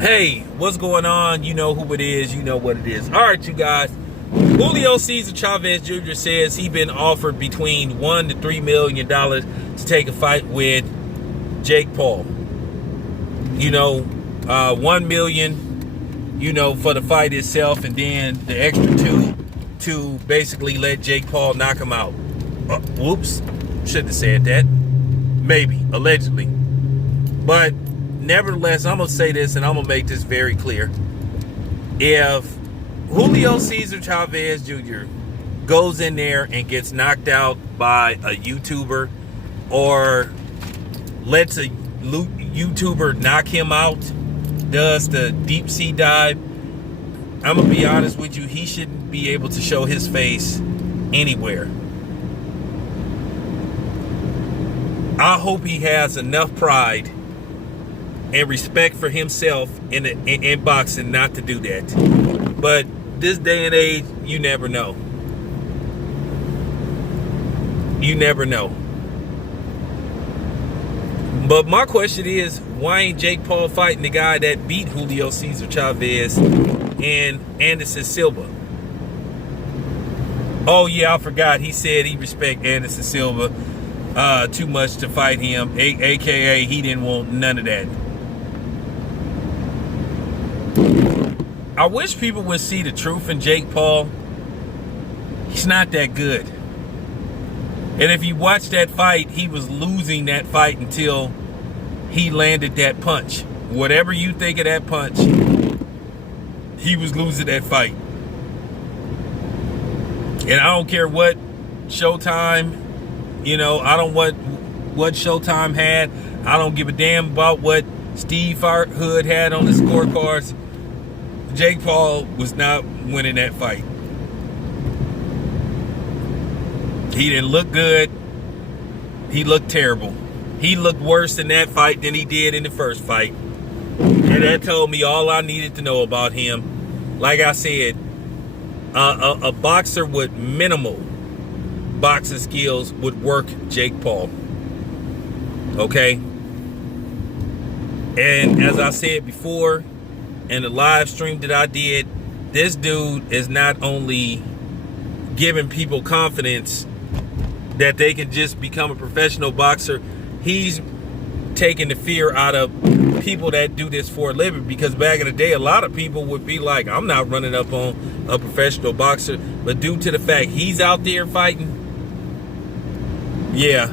Hey, what's going on? You know who it is. You know what it is. All right, you guys. Julio Cesar Chavez Jr. says he's been offered between $1 to $3 million to take a fight with Jake Paul. $1 million, for the fight itself, and then the extra $2 to basically let Jake Paul knock him out. Whoops, shouldn't have said that. Maybe, allegedly. But nevertheless, I'm going to say this, and I'm going to make this very clear. If Julio Cesar Chavez Jr. goes in there and gets knocked out by a YouTuber, or lets a YouTuber knock him out, does the deep sea dive, I'm going to be honest with you, he shouldn't be able to show his face anywhere. I hope he has enough pride and respect for himself in boxing not to do that. But this day and age, you never know. You never know. But my question is, why ain't Jake Paul fighting the guy that beat Julio Cesar Chavez and Anderson Silva? Oh yeah, I forgot. He said he respect Anderson Silva too much to fight him, aka he didn't want none of that. I wish people would see the truth in Jake Paul. He's not that good. And if you watch that fight, he was losing that fight until he landed that punch. Whatever you think of that punch, he was losing that fight. And I don't care what Showtime, I don't what Showtime had. I don't give a damn about what Steve Hood had on the scorecards. Jake Paul was not winning that fight. He didn't look good. He looked terrible. He looked worse in that fight than he did in the first fight. And that told me all I needed to know about him. Like I said, a boxer with minimal boxing skills would work Jake Paul. Okay? And as I said before, in the live stream that I did, this dude is not only giving people confidence that they can just become a professional boxer, he's taking the fear out of people that do this for a living. Because back in the day, a lot of people would be like, I'm not running up on a professional boxer. But due to the fact he's out there fighting, yeah,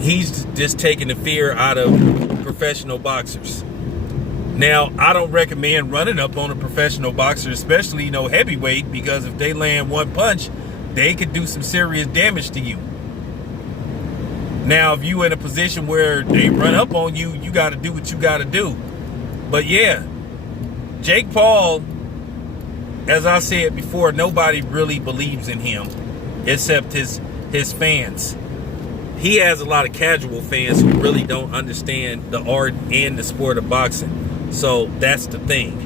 he's just taking the fear out of professional boxers. Now, I don't recommend running up on a professional boxer, especially, heavyweight, because if they land one punch, they could do some serious damage to you. Now, if you're in a position where they run up on you, you got to do what you got to do. But yeah, Jake Paul, as I said before, nobody really believes in him except his fans. He has a lot of casual fans who really don't understand the art and the sport of boxing. So that's the thing.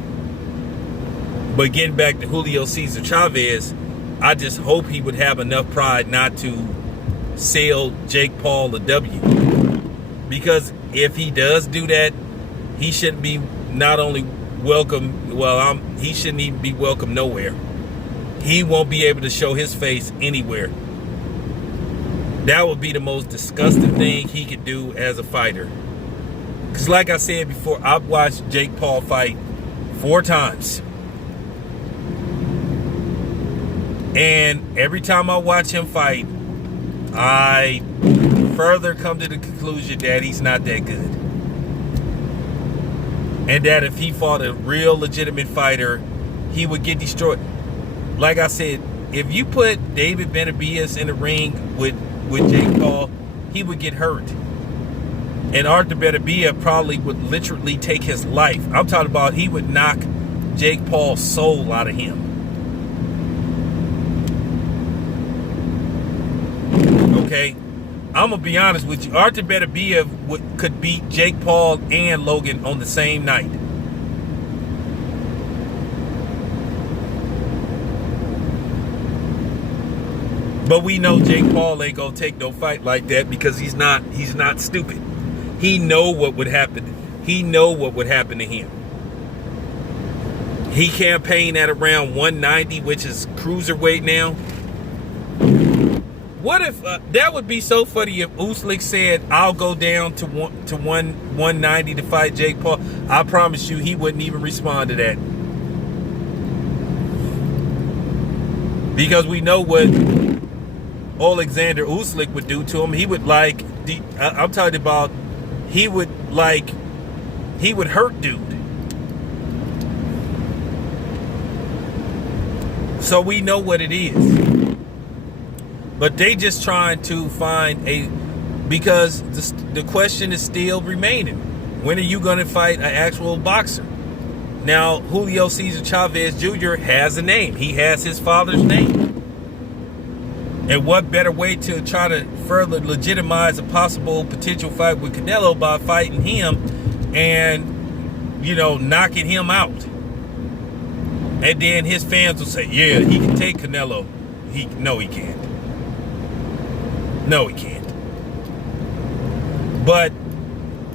But getting back to Julio Cesar Chavez, I just hope he would have enough pride not to sell Jake Paul a W. Because if he does do that, he shouldn't be not only welcome, he shouldn't even be welcome nowhere. He won't be able to show his face anywhere. That would be the most disgusting thing he could do as a fighter. Because like I said before, I've watched Jake Paul fight 4 times. And every time I watch him fight, I further come to the conclusion that he's not that good. And that if he fought a real legitimate fighter, he would get destroyed. Like I said, if you put David Benavidez in the ring with Jake Paul, he would get hurt. And Arthur Beterbiev probably would literally take his life. I'm talking about he would knock Jake Paul's soul out of him. Okay? I'm going to be honest with you. Arthur Beterbiev could beat Jake Paul and Logan on the same night. But we know Jake Paul ain't gonna take no fight like that because he's not stupid. He know what would happen he know what would happen to him. He campaigned at around 190, which is cruiserweight now. What if that would be so funny if Usyk said, "I'll go down to 190 to fight Jake Paul"? I promise you, he wouldn't even respond to that, because we know what Alexander Usyk would do to him. He would I'm talking about, he would hurt dude. So we know what it is. But they just trying to find because the question is still remaining. When are you going to fight an actual boxer? Now, Julio Cesar Chavez Jr. has a name. He has his father's name. And what better way to try to further legitimize a possible potential fight with Canelo by fighting him and, knocking him out. And then his fans will say, yeah, he can take Canelo. No, he can't. No, he can't. But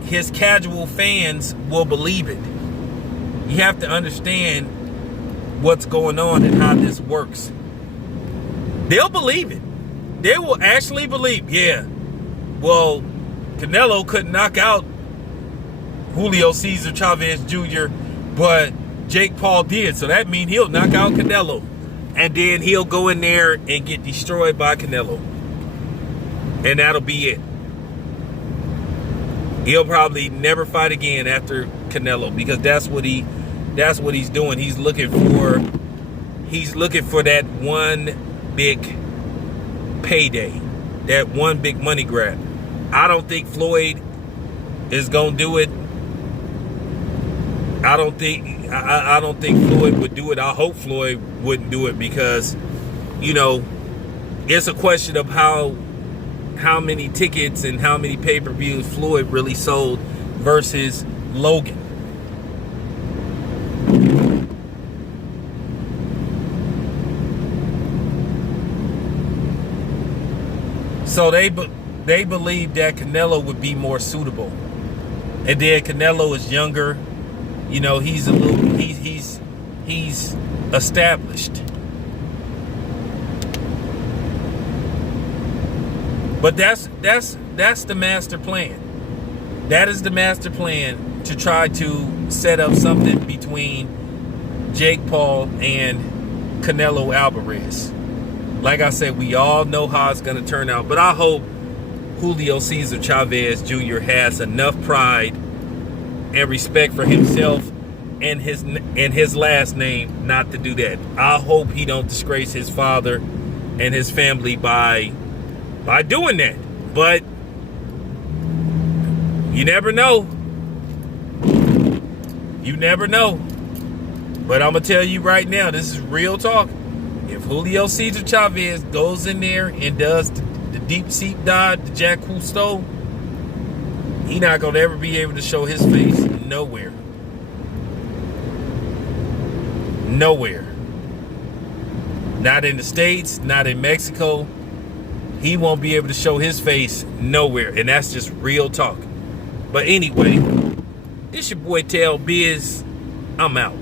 his casual fans will believe it. You have to understand what's going on and how this works. They'll believe it. They will actually believe, yeah, well, Canelo couldn't knock out Julio Cesar Chavez Jr., but Jake Paul did. So that means he'll knock out Canelo. And then he'll go in there and get destroyed by Canelo. And that'll be it. He'll probably never fight again after Canelo, because that's what he's doing. He's looking for that one big payday, that one big money grab. I don't think Floyd is gonna do it. I don't think Floyd would do it. I hope Floyd wouldn't do it, because it's a question of how many tickets and how many pay-per-views Floyd really sold versus Logan. So they believe that Canelo would be more suitable. And then Canelo is younger. He's established. But that's the master plan. That is the master plan, to try to set up something between Jake Paul and Canelo Alvarez. Like I said, we all know how it's going to turn out. But I hope Julio Cesar Chavez Jr. has enough pride and respect for himself and his last name not to do that. I hope he don't disgrace his father and his family by doing that. But you never know. You never know. But I'm going to tell you right now, this is real talk. If Julio Cesar Chavez goes in there and does the deep sea dive, the Jacques Cousteau, he not going to ever be able to show his face nowhere. Nowhere. Not in the States, not in Mexico. He won't be able to show his face nowhere. And that's just real talk. But anyway, it's your boy Tail Biz. I'm out.